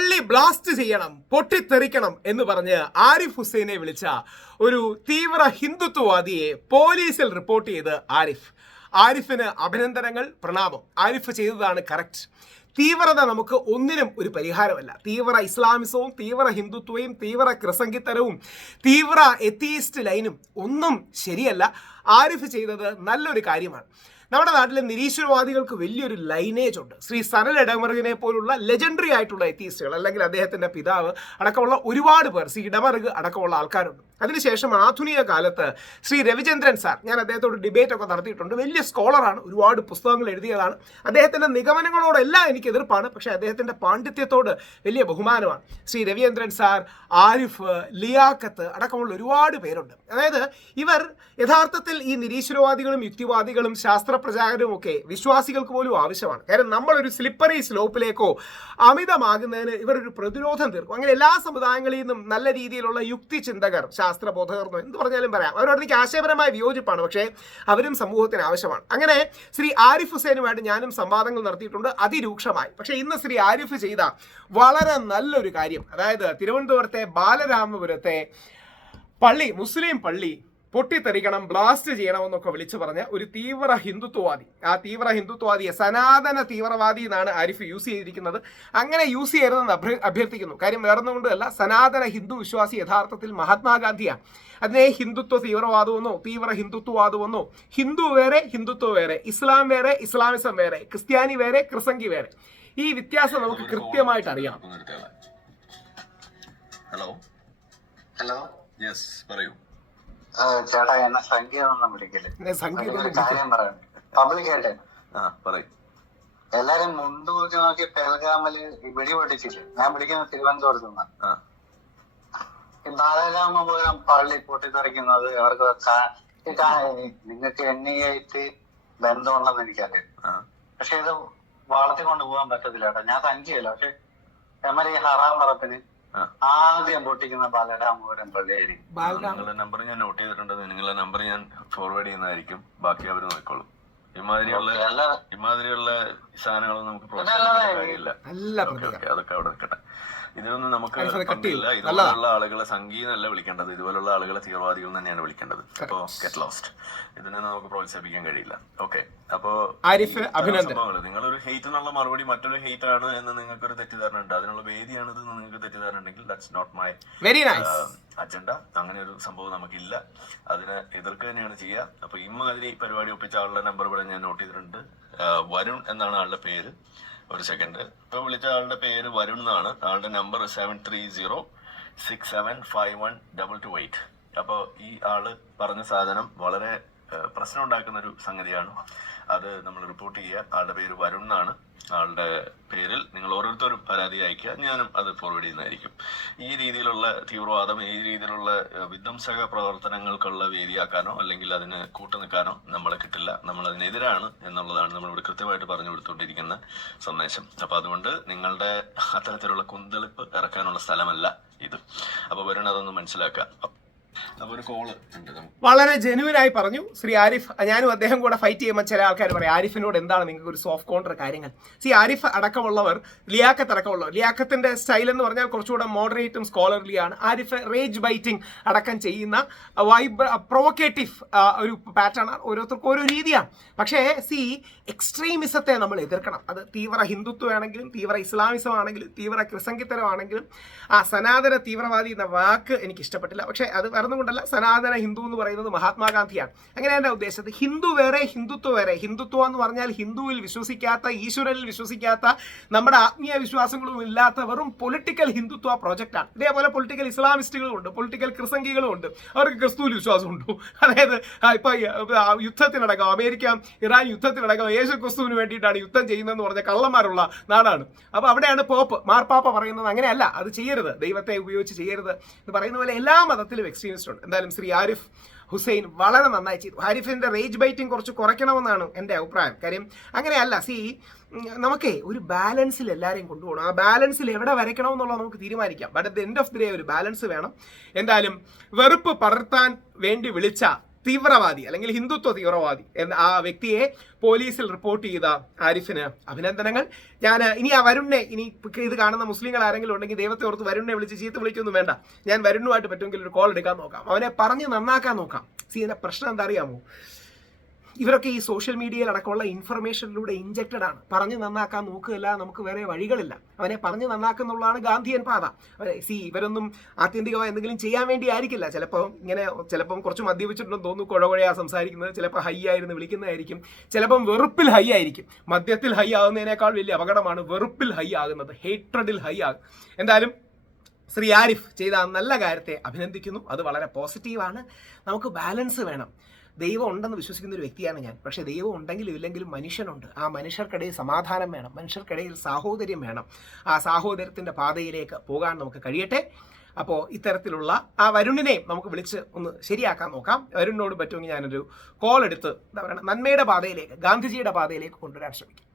പള്ളി ബ്ലാസ്റ്റ് ചെയ്യണം, പൊട്ടിത്തെറിക്കണം എന്ന് പറഞ്ഞ് ആരിഫ് ഹുസൈനെ വിളിച്ച ഒരു തീവ്ര ഹിന്ദുത്വവാദിയെ പോലീസിൽ റിപ്പോർട്ട് ചെയ്ത് ആരിഫിന് അഭിനന്ദനങ്ങൾ, പ്രണാമം. ആരിഫ് ചെയ്തതാണ് കറക്റ്റ്. തീവ്രത നമുക്ക് ഒന്നിനും ഒരു പരിഹാരമല്ല. തീവ്ര ഇസ്ലാമിസവും തീവ്ര ഹിന്ദുത്വവും തീവ്ര ക്രിസംഗിത്തരവും തീവ്ര എത്തീസ്റ്റ് ലൈനും ഒന്നും ശരിയല്ല. ആരിഫ് ചെയ്തത് നല്ലൊരു കാര്യമാണ്. നമ്മുടെ നാട്ടിലെ നിരീശ്വരവാദികൾക്ക് വലിയൊരു ലൈനേജ് ഉണ്ട്. ശ്രീ സനൽ ഇടമറുകിനെ പോലുള്ള ലെജൻഡറി ആയിട്ടുള്ള എത്തീസ്റ്റുകൾ, അല്ലെങ്കിൽ അദ്ദേഹത്തിൻ്റെ പിതാവ് അടക്കമുള്ള ഒരുപാട് പേർ, ശ്രീ ഇടമറുക് അടക്കമുള്ള ആൾക്കാരുണ്ട്. അതിനുശേഷം ആധുനിക കാലത്ത് ശ്രീ രവിചന്ദ്രൻ സാർ, ഞാൻ അദ്ദേഹത്തോട് ഡിബേറ്റ് ഒക്കെ നടത്തിയിട്ടുണ്ട്. വലിയ സ്കോളറാണ്, ഒരുപാട് പുസ്തകങ്ങൾ എഴുതിയതാണ്. അദ്ദേഹത്തിൻ്റെ നിഗമനങ്ങളോടെല്ലാം എനിക്ക് എതിർപ്പാണ്, പക്ഷേ അദ്ദേഹത്തിൻ്റെ പാണ്ഡിത്യത്തോട് വലിയ ബഹുമാനമാണ്. ശ്രീ രവിചന്ദ്രൻ സാർ, ആരിഫ്, ലിയാഖത്ത് അടക്കമുള്ള ഒരുപാട് പേരുണ്ട്. അതായത് ഇവർ യഥാർത്ഥത്തിൽ ഈ നിരീശ്വരവാദികളും യുക്തിവാദികളും ശാസ്ത്രപ്രചാരകരും ഒക്കെ വിശ്വാസികൾക്ക് പോലും ആവശ്യമാണ്. കാരണം നമ്മളൊരു സ്ലിപ്പറി സ്ലോപ്പിലേക്കോ അമിതമാകുന്നതിന് ഇവരൊരു പ്രതിരോധം തീർക്കും. അങ്ങനെ എല്ലാ സമുദായങ്ങളിൽ നിന്നും നല്ല രീതിയിലുള്ള യുക്തി ചിന്തകർ, ശാസ്ത്രബോധകർന്നോ എന്ത് പറഞ്ഞാലും പറയാം, അവരോട് എനിക്ക് ആശയപരമായ വിയോജിപ്പാണ്, പക്ഷേ അവരും സമൂഹത്തിന് ആവശ്യമാണ്. അങ്ങനെ ശ്രീ ആരിഫ് ഹുസൈനുമായിട്ട് ഞാനും സംവാദങ്ങൾ നടത്തിയിട്ടുണ്ട്, അതിരൂക്ഷമായി. പക്ഷേ ഇന്ന് ശ്രീ ആരിഫ് ചെയ്ത വളരെ നല്ലൊരു കാര്യം, അതായത് തിരുവനന്തപുരത്തെ ബാലരാമപുരത്തെ പള്ളി, മുസ്ലിം പള്ളി പൊട്ടിത്തെറിക്കണം, ബ്ലാസ്റ്റ് ചെയ്യണമെന്നൊക്കെ വിളിച്ചു പറഞ്ഞ ഒരു തീവ്ര ഹിന്ദുത്വവാദി, ആ തീവ്ര ഹിന്ദുത്വവാദിയെ സനാതന തീവ്രവാദി എന്നാണ് ആരിഫ് യൂസ് ചെയ്തിരിക്കുന്നത്. അങ്ങനെ യൂസ് ചെയ്യരുതെന്ന് അഭ്യർത്ഥിക്കുന്നു. കാര്യം വേറൊന്നുകൊണ്ടല്ല, സനാതന ഹിന്ദു വിശ്വാസി യഥാർത്ഥത്തിൽ മഹാത്മാഗാന്ധിയാണ്. അതിനെ ഹിന്ദുത്വ തീവ്രവാദമെന്നോ തീവ്ര ഹിന്ദുത്വവാദമെന്നോ, ഹിന്ദു വേറെ ഹിന്ദുത്വ വേറെ, ഇസ്ലാം വേറെ ഇസ്ലാമിസം വേറെ, ക്രിസ്ത്യാനി വേറെ ക്രിസംഗി വേറെ, ഈ വ്യത്യാസം നമുക്ക് കൃത്യമായിട്ട് അറിയാം. ഹലോ ഹലോ, യെസ് പറയൂ. ചേട്ടാ, എന്നെ സംഖ്യയൊന്നും വിളിക്കല്. കാര്യം പറയാം, പബ്ലിക്കായിട്ട് എല്ലാരും മുണ്ട് കുറിച്ച് നോക്കി പെഹൽഗാമില് വെടി പൊട്ടിച്ചില്ലേ. ഞാൻ വിളിക്കുന്നത് തിരുവനന്തപുരത്ത് നിന്നാണ്. ഈ ബാലരാമപുരം പള്ളി പൊട്ടിത്തെറിക്കുന്നത് അവർക്ക് നിങ്ങൾക്ക് എണ്ണയായിട്ട് ബന്ധമുണ്ടെന്ന് എനിക്കറിയാം. പക്ഷെ ഇത് വളർത്തിക്കൊണ്ട് പോകാൻ പറ്റത്തില്ല കേട്ടോ. ഞാൻ സംഖ്യയല്ല, പക്ഷെ ഈ ഹറാം പറപ്പിന് ആദ്യം പൊട്ടിക്കുന്ന ബാലരാമപുരം പള്ളിയായിരിക്കും. നിങ്ങളുടെ നമ്പർ ഞാൻ നോട്ട് ചെയ്തിട്ടുണ്ട്. നിങ്ങളുടെ നമ്പർ ഞാൻ ഫോർവേഡ് ചെയ്യുന്നതായിരിക്കും. ബാക്കി അവർ നോക്കിക്കോളും. ഇമാതിരിയുള്ള സാധനങ്ങളൊന്നും നമുക്ക് പ്രോത്സാഹിപ്പിക്കാൻ കഴിയില്ല. അതൊക്കെ അവിടെ നിൽക്കട്ടെ. ഇതിലൊന്നും നമുക്ക് പങ്കില്ല. ഇതുപോലുള്ള ആളുകളെ സംഗീതമല്ല വിളിക്കേണ്ടത്, ഇതുപോലുള്ള ആളുകളെ തീവ്രവാദികൾ തന്നെയാണ് വിളിക്കേണ്ടത്. അപ്പോ ഗെറ്റ് ലോസ്റ്റ്. ഇതിനെ നമുക്ക് പ്രോത്സാഹിപ്പിക്കാൻ കഴിയില്ല. ഓക്കെ, അപ്പോ സംഭവങ്ങൾ, നിങ്ങളൊരു ഹെയ്റ്റിനുള്ള മറുപടി മറ്റൊരു ഹെയ്റ്റ് ആണ് എന്ന് നിങ്ങൾക്കൊരു തെറ്റിദ്ധാരണ ഉണ്ട്. അതിനുള്ള വേദിയാണിത് എന്ന് നിങ്ങൾക്ക് തെറ്റിദ്ധാരണ ഉണ്ടെങ്കിൽ ദാറ്റ്സ് നോട്ട് മൈ അജണ്ട. അങ്ങനെ ഒരു സംഭവം നമുക്കില്ല. അതിനെ എതിർക്കുക തന്നെയാണ് ചെയ്യുക. അപ്പൊ ഇമ്മാതിരി പരിപാടി ഒപ്പിച്ച ആളുടെ നമ്പർ ഇവിടെ ഞാൻ നോട്ട് ചെയ്തിട്ടുണ്ട്. വരുൺ എന്നാണ് ആളുടെ പേര്. ഒരു സെക്കൻഡ്, ഇപ്പൊ വിളിച്ച ആളുടെ പേര് വരുൺ എന്നാണ്. ആളുടെ നമ്പർ 7306751228. അപ്പൊ ഈ ആള് പറഞ്ഞ സാധനം വളരെ പ്രശ്നം ഉണ്ടാക്കുന്ന ഒരു സംഗതിയാണ്. അത് നമ്മൾ റിപ്പോർട്ട് ചെയ്യുക. ആളുടെ പേര് വരുൺ എന്നാണ്. ആളുടെ പേരിൽ നിങ്ങൾ ഓരോരുത്തരും പരാതി അയക്കുക, ഞാനും അത് ഫോർവേഡ് ചെയ്യുന്നതായിരിക്കും. ഈ രീതിയിലുള്ള തീവ്രവാദം, ഈ രീതിയിലുള്ള വിധ്വംസക പ്രവർത്തനങ്ങൾക്കുള്ള വേദിയാക്കാനോ അല്ലെങ്കിൽ അതിന് കൂട്ടുനിൽക്കാനോ നമ്മളെ കിട്ടില്ല. നമ്മൾ അതിനെതിരാണ് എന്നുള്ളതാണ് നമ്മളിവിടെ കൃത്യമായിട്ട് പറഞ്ഞു കൊടുത്തുകൊണ്ടിരിക്കുന്ന സന്ദേശം. അപ്പൊ അതുകൊണ്ട് നിങ്ങളുടെ അത്തരത്തിലുള്ള കുന്തളിപ്പ് ഇറക്കാനുള്ള സ്ഥലമല്ല ഇത്. അപ്പൊ വരുൺ അതൊന്ന് മനസ്സിലാക്കുക. വളരെ ജെന്യുവനായി പറഞ്ഞു ശ്രീ ആരിഫ്. ഞാനും അദ്ദേഹം കൂടെ ഫൈറ്റ് ചെയ്യുമ്പോൾ ചില ആൾക്കാർ പറയും ആരിഫിനോട് എന്താണ് നിങ്ങൾക്ക് ഒരു സോഫ്റ്റ് കോൺട്ര കാര്യങ്ങൾ. ആരിഫ് അടക്കമുള്ളവർ, ലിയാഖത്ത് അടക്കമുള്ളവർ, ലിയാഖത്തിന്റെ സ്റ്റൈൽ എന്ന് പറഞ്ഞാൽ കുറച്ചുകൂടെ മോഡറേറ്റും സ്കോളർലിയാണ്. ആരിഫ് റേജ് ബൈറ്റിംഗ് അടക്കം ചെയ്യുന്ന പ്രൊവക്കേറ്റീവ് ഒരു പാറ്റേൺ. ഓരോരുത്തർക്കും ഓരോ രീതിയാണ്. പക്ഷേ എക്സ്ട്രീമിസത്തെ നമ്മൾ എതിർക്കണം. അത് തീവ്ര ഹിന്ദുത്വമാണെങ്കിലും തീവ്ര ഇസ്ലാമിസം ആണെങ്കിലും തീവ്ര ക്രിസംഗിത്തരമാണെങ്കിലും ആ സനാതന തീവ്രവാദി എന്ന വാക്ക് എനിക്ക് ഇഷ്ടപ്പെട്ടില്ല. പക്ഷേ അത് കൊണ്ടല്ല, സനാതന ഹിന്ദു എന്ന് പറയുന്നത് മഹാത്മാഗാന്ധിയാണ്. അങ്ങനെ എൻ്റെ ഉദ്ദേശത്ത് ഹിന്ദു വേറെ ഹിന്ദുത്വ വേറെ. ഹിന്ദുത്വം എന്ന് പറഞ്ഞാൽ ഹിന്ദുവിൽ വിശ്വസിക്കാത്ത, ഈശ്വരനിൽ വിശ്വസിക്കാത്ത, നമ്മുടെ ആത്മീയ വിശ്വാസങ്ങളും ഇല്ലാത്ത വെറും പൊളിറ്റിക്കൽ ഹിന്ദുത്വ പ്രോജക്റ്റാണ്. ഇതേപോലെ പൊളിറ്റിക്കൽ ഇസ്ലാമിസ്റ്റുകളും ഉണ്ട്, പൊളിറ്റിക്കൽ ക്രിസംഗികളും ഉണ്ട്. അവർക്ക് ക്രിസ്തുവിൽ വിശ്വാസമുണ്ടോ? അതായത് ഇപ്പൊ യുദ്ധത്തിനടക്കം, അമേരിക്ക ഇറാൻ യുദ്ധത്തിനടക്കം യേശു ക്രിസ്തുവിന് വേണ്ടിയിട്ടാണ് യുദ്ധം ചെയ്യുന്നതെന്ന് പറഞ്ഞ കള്ളന്മാരുള്ള നാടാണ്. അപ്പൊ അവിടെയാണ് മാർപ്പാപ്പ പറയുന്നത് അങ്ങനെയല്ല, അത് ചെയ്യരുത്, ദൈവത്തെ ഉപയോഗിച്ച് ചെയ്യരുത് എന്ന് പറയുന്ന പോലെ എല്ലാ മതത്തിലും എക്സ്ട്രീമിസ്റ്റ് ഉണ്ട്. എന്തായാലും ശ്രീ ആരിഫ് ഹുസൈൻ വളരെ നന്നായി ചെയ്തു. ആരിഫിന്റെ റേജ് ബൈറ്റിംഗ് കുറച്ച് കുറയ്ക്കണമെന്നാണ് എൻ്റെ അഭിപ്രായം. കാര്യം അങ്ങനെയല്ല, നമുക്കേ ഒരു ബാലൻസിൽ എല്ലാവരെയും കൊണ്ടുപോകണം. ആ ബാലൻസിൽ എവിടെ വരയ്ക്കണം എന്നുള്ളത് നമുക്ക് തീരുമാനിക്കാം. But at the end of the day ഒരു ബാലൻസ് വേണം. എന്തായാലും വെറുപ്പ് പടർത്താൻ വേണ്ടി വിളിച്ച തീവ്രവാദി അല്ലെങ്കിൽ ഹിന്ദുത്വ തീവ്രവാദി എന്ന ആ വ്യക്തിയെ പോലീസിൽ റിപ്പോർട്ട് ചെയ്ത ആരിഫിന് അഭിനന്ദനങ്ങൾ. ഞാൻ ഇനി ആ വരുണിനെ, ഇനി ഇത് കാണുന്ന മുസ്ലിങ്ങൾ ആരെങ്കിലും ഉണ്ടെങ്കിൽ ദൈവത്തെ ഓർത്ത് വരുണിനെ വിളിച്ച് ചീത്ത വിളിക്കൊന്നും വേണ്ട. ഞാൻ വരുണുമായിട്ട് പറ്റുമെങ്കിൽ ഒരു കോൾ എടുക്കാൻ നോക്കാം, അവനെ പറഞ്ഞ് നന്നാക്കാൻ നോക്കാം. ഇതിന്റെ പ്രശ്നം എന്താ അറിയാമോ? ഇവരൊക്കെ ഈ സോഷ്യൽ മീഡിയയിൽ അടക്കമുള്ള ഇൻഫർമേഷനിലൂടെ ഇൻജക്റ്റഡ് ആണ്. പറഞ്ഞ് നന്നാക്കാൻ നോക്കുകയല്ല, നമുക്ക് വേറെ വഴികളില്ല. അവനെ പറഞ്ഞ് നന്നാക്കുന്നുള്ളതാണ് ഗാന്ധിയൻ പാത. ഇവരൊന്നും ആത്യന്തികമായി എന്തെങ്കിലും ചെയ്യാൻ വേണ്ടി ആയിരിക്കില്ല. ചിലപ്പം കുറച്ച് മദ്യപിച്ചിട്ടുണ്ടെന്ന് തോന്നുന്നു, കുഴകുഴയാ സംസാരിക്കുന്നത്, ചിലപ്പോൾ ഹൈ ആയിരുന്നു വിളിക്കുന്നതായിരിക്കും, ചിലപ്പം വെറുപ്പിൽ ഹൈ ആയിരിക്കും. മദ്യത്തിൽ ഹൈ ആകുന്നതിനേക്കാൾ വലിയ അപകടമാണ് വെറുപ്പിൽ ഹൈ ആകുന്നത്, ഹേറ്റ്രഡിൽ ഹൈ ആകും. എന്തായാലും ശ്രീ ആരിഫ് ചെയ്ത ആ നല്ല കാര്യത്തെ അഭിനന്ദിക്കുന്നു. അത് വളരെ പോസിറ്റീവാണ്. നമുക്ക് ബാലൻസ് വേണം. ദൈവം ഉണ്ടെന്ന് വിശ്വസിക്കുന്ന ഒരു വ്യക്തിയാണ് ഞാൻ. പക്ഷേ ദൈവം ഉണ്ടെങ്കിലും ഇല്ലെങ്കിലും മനുഷ്യനുണ്ട്. ആ മനുഷ്യർക്കിടയിൽ സമാധാനം വേണം, മനുഷ്യർക്കിടയിൽ സാഹോദര്യം വേണം. ആ സാഹോദര്യത്തിൻ്റെ പാതയിലേക്ക് പോകാൻ നമുക്ക് കഴിയട്ടെ. അപ്പോൾ ഇത്തരത്തിലുള്ള ആ വരുണിനെയും നമുക്ക് വിളിച്ച് ഒന്ന് ശരിയാക്കാൻ നോക്കാം. വരുണിനോട് പറ്റുമെങ്കിൽ ഞാനൊരു കോൾ എടുത്ത് എന്താ പറയുക, നന്മയുടെ പാതയിലേക്ക്, ഗാന്ധിജിയുടെ പാതയിലേക്ക് കൊണ്ടുവരാൻ ശ്രമിക്കും.